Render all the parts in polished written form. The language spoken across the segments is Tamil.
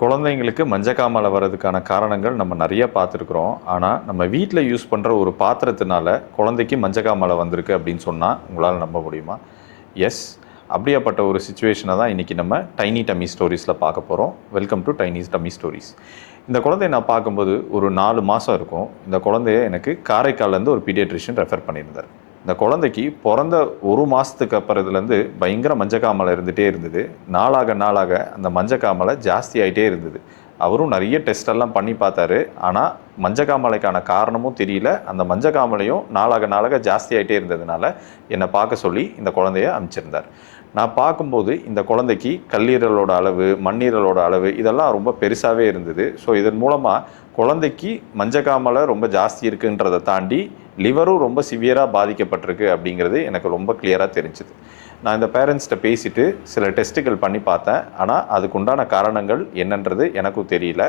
குழந்தைங்களுக்கு மஞ்சக்காமலை வர்றதுக்கான காரணங்கள் நம்ம நிறைய பார்த்துருக்குறோம். ஆனால் நம்ம வீட்டில் யூஸ் பண்ணுற ஒரு பாத்திரத்தினால குழந்தைக்கு மஞ்சக்காமலை வந்திருக்கு அப்படின்னு சொன்னால் உங்களால் நம்ப முடியுமா? எஸ், அப்படியாப்பட்ட ஒரு சுச்சுவேஷனை தான் இன்றைக்கி நம்ம டைனி டம்மி ஸ்டோரிஸில் பார்க்க போகிறோம். Welcome to டைனிஸ் dummy stories. இந்த குழந்தைய நான் பார்க்கும்போது ஒரு 4 மாதம் இருக்கும். இந்த குழந்தைய எனக்கு காரைக்கால்லேருந்து ஒரு பீடியாட்ரிஷியன் ரெஃபர் பண்ணியிருந்தார். இந்த குழந்தைக்கு பிறந்த 1 மாதத்துக்கு அப்புறத்துலேருந்து பயங்கர மஞ்சக்காமலை இருந்துகிட்டே இருந்தது. நாளாக அந்த மஞ்சக்காமலை ஜாஸ்தி ஆகிட்டே இருந்தது. அவரும் நிறைய டெஸ்ட் எல்லாம் பண்ணி பார்த்தாரு. ஆனால் மஞ்சக்காமலைக்கான காரணமும் தெரியல. அந்த மஞ்சக்காமலையும் நாளாக ஜாஸ்தி ஆகிட்டே இருந்ததுனால என்னை பார்க்க சொல்லி இந்த குழந்தைய அனுப்பிச்சிருந்தார். நான் பார்க்கும்போது இந்த குழந்தைக்கு கல்லீரலோட அளவு, மண்ணீரலோட அளவு இதெல்லாம் ரொம்ப பெருசாகவே இருந்தது. ஸோ இதன் மூலமாக குழந்தைக்கு மஞ்சக்காமலை ரொம்ப ஜாஸ்தி இருக்குன்றதை தாண்டி லிவரும் ரொம்ப சிவியராக பாதிக்கப்பட்டிருக்கு அப்படிங்கிறது எனக்கு ரொம்ப கிளியராக தெரிஞ்சுது. நான் இந்த பேரண்ட்ஸ்கிட்ட பேசிவிட்டு சில டெஸ்ட்டுகள் பண்ணி பார்த்தேன். ஆனால் அதுக்குண்டான காரணங்கள் என்னன்றது எனக்கும் தெரியல.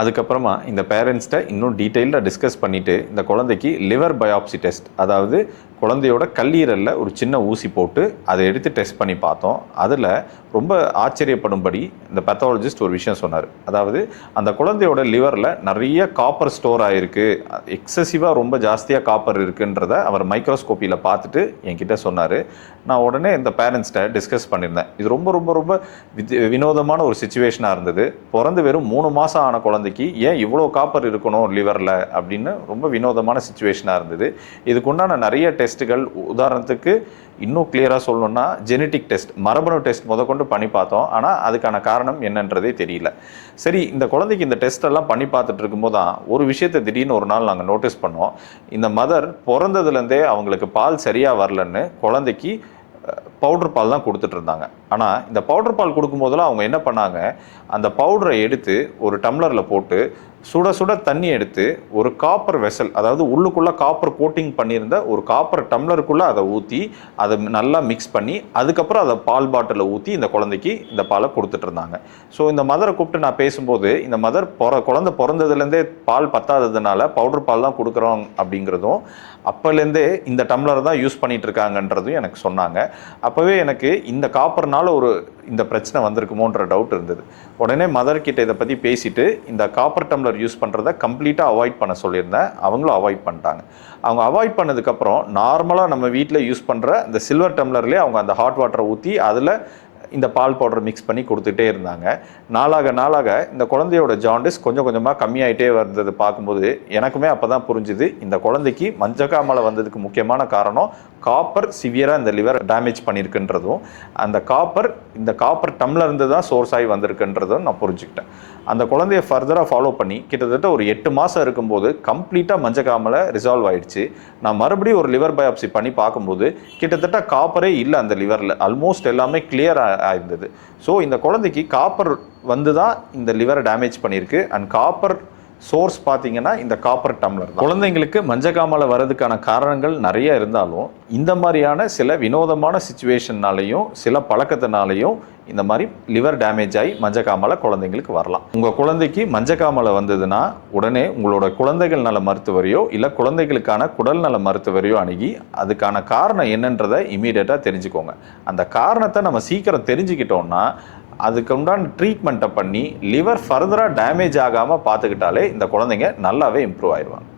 அதுக்கப்புறமா இந்த பேரண்ட்ஸ்கிட்ட இன்னும் டீட்டெயிலாக டிஸ்கஸ் பண்ணிவிட்டு இந்த குழந்தைக்கு லிவர் பயாப்சி டெஸ்ட், அதாவது குழந்தையோட கல்லீரலில் ஒரு சின்ன ஊசி போட்டு அதை எடுத்து டெஸ்ட் பண்ணி பார்த்தோம். அதில் ரொம்ப ஆச்சரியப்படும்படி இந்த பேத்தாலஜிஸ்ட் ஒரு விஷயம் சொன்னார். அதாவது அந்த குழந்தையோட லிவரில் நிறைய காப்பர் ஸ்டோர் ஆகிருக்கு, எக்ஸசிவாக ரொம்ப ஜாஸ்தியாக காப்பர் இருக்குன்றதை அவர் மைக்ரோஸ்கோப்பியில் பார்த்துட்டு என்கிட்ட சொன்னார். நான் உடனே இந்த பேரண்ட்ஸ்கிட்ட டிஸ்கஸ் பண்ணியிருந்தேன். இது ரொம்ப ரொம்ப ரொம்ப வினோதமான ஒரு சுச்சுவேஷனாக இருந்தது. பிறந்து வெறும் 3 மாதம் ஆன குழந்தைக்கு ஏன் இவ்வளோ காப்பர் இருக்கணும் லிவரில் அப்படின்னு ரொம்ப வினோதமான சுச்சுவேஷனாக இருந்தது. இதுக்குண்டான நிறைய டெஸ்ட்டுகள், உதாரணத்துக்கு இன்னும் கிளியராக சொல்லணும்னா ஜெனட்டிக் டெஸ்ட், மரபணு டெஸ்ட் முதற்கொண்டு பண்ணி பார்த்தோம். ஆனால் அதுக்கான காரணம் என்னன்றதே தெரியல. சரி, இந்த குழந்தைக்கு இந்த டெஸ்ட் எல்லாம் பண்ணி பார்த்துட்டு இருக்கும்போது தான் ஒரு விஷயத்தை திடீர்னு ஒரு நாள் நாங்கள் நோட்டீஸ் பண்ணோம். இந்த மதர் பிறந்ததுலேருந்தே அவங்களுக்கு பால் சரியாக வரலன்னு குழந்தைக்கு பவுடர் பால் தான் கொடுத்துட்டு இருந்தாங்க. ஆனால் இந்த பவுடர் பால் கொடுக்கும்போதெல்லாம் அவங்க என்ன பண்ணாங்க, அந்த பவுடரை எடுத்து ஒரு டம்ளரில் போட்டு சுட சுட தண்ணி எடுத்து ஒரு காப்பர் வெசல், அதாவது உள்ளுக்குள்ளே காப்பர் கோட்டிங் பண்ணியிருந்த ஒரு காப்பர் டம்ளருக்குள்ளே அதை ஊற்றி அதை நல்லா மிக்ஸ் பண்ணி அதுக்கப்புறம் அதை பால் பாட்டிலில் ஊற்றி இந்த குழந்தைக்கு இந்த பாலை கொடுத்துட்டு இருந்தாங்க. ஸோ இந்த மதரை கூப்பிட்டு நான் பேசும்போது இந்த மதர் குழந்தை பிறந்ததுலேருந்தே பால் பத்தாததுனால பவுடர் பால் தான் கொடுக்குறோம் அப்படிங்கிறதும், அப்போலேருந்தே இந்த டம்ளர் தான் யூஸ் பண்ணிட்டு இருக்காங்கன்றதும் எனக்கு சொன்னாங்க. அப்போவே எனக்கு இந்த காப்பர்னால இந்த பிரச்சனை வந்திருக்குமோன்ற டவுட் இருந்தது. உடனே மதர்கிட்ட இதை பற்றி பேசிட்டு இந்த காப்பர் டம்ளர் யூஸ் பண்ணுறதை கம்ப்ளீட்டாக அவாய்ட் பண்ண சொல்லியிருந்தேன். அவங்களும் அவாய்ட் பண்ணிட்டாங்க. அவங்க அவாய்ட் பண்ணதுக்கப்புறம் நார்மலாக நம்ம வீட்டில் யூஸ் பண்ணுற இந்த சில்வர் டம்ளர்லேயே அவங்க அந்த ஹாட் வாட்டரை ஊற்றி அதில் இந்த பால் பவுடர் மிக்ஸ் பண்ணி கொடுத்துட்டே இருந்தாங்க. நாளாக இந்த குழந்தையோட ஜாண்டிஸ் கொஞ்சம் கொஞ்சமாக கம்மியாயிட்டே வந்தது பார்க்கும்போது எனக்குமே அப்போ தான் புரிஞ்சுது, இந்த குழந்தைக்கு மஞ்சக்காமலை வந்ததுக்கு முக்கியமான காரணம் காப்பர் சிவியராக இந்த லிவர் டேமேஜ் பண்ணியிருக்குன்றதும், அந்த காப்பர் டம்ளர் இருந்து தான் சோர்ஸ் ஆகி வந்திருக்குன்றதும் நான் புரிஞ்சுக்கிட்டேன். அந்த குழந்தைய ஃபர்தராக ஃபாலோ பண்ணி கிட்டத்தட்ட ஒரு 8 மாதம் இருக்கும்போது கம்ப்ளீட்டாக மஞ்சக்காமலை ரிசால்வ் ஆகிடுச்சு. நான் மறுபடியும் ஒரு லிவர் பயாப்சி பண்ணி பார்க்கும்போது கிட்டத்தட்ட காப்பரே இல்லை அந்த லிவரில், ஆல்மோஸ்ட் எல்லாமே கிளியர் ஆயிருந்தது. ஸோ இந்த குழந்தைக்கு காப்பர் வந்து தான் இந்த லிவரை டேமேஜ் பண்ணியிருக்கு. அண்ட் காப்பர் சோர்ஸ் பார்த்தீங்கன்னா இந்த காப்பர் டம்ளர் தான். குழந்தைங்களுக்கு மஞ்சக்காமலை வர்றதுக்கான காரணங்கள் நிறைய இருந்தாலும் இந்த மாதிரியான சில வினோதமான சிச்சுவேஷன்னாலையும் சில பழக்கத்தினாலையும் இந்த மாதிரி லிவர் டேமேஜ் ஆகி மஞ்சக்காமலை குழந்தைங்களுக்கு வரலாம். உங்கள் குழந்தைக்கு மஞ்சக்காமலை வந்ததுன்னா உடனே உங்களோட குழந்தைகள் நல மருத்துவரையோ இல்லை குழந்தைகளுக்கான குடல் நல மருத்துவரையோ அணுகி அதுக்கான காரணம் என்னன்றதை இமீடியட்டாக தெரிஞ்சுக்கோங்க. அந்த காரணத்தை நம்ம சீக்கிரம் தெரிஞ்சுக்கிட்டோம்னா அதுக்கு உண்டான ட்ரீட்மெண்ட்டை பண்ணி லிவர் ஃபர்தராக டேமேஜ் ஆகாமல் பார்த்துக்கிட்டாலே இந்த குழந்தைங்க நல்லாவே இம்ப்ரூவ் ஆயிடுவாங்க.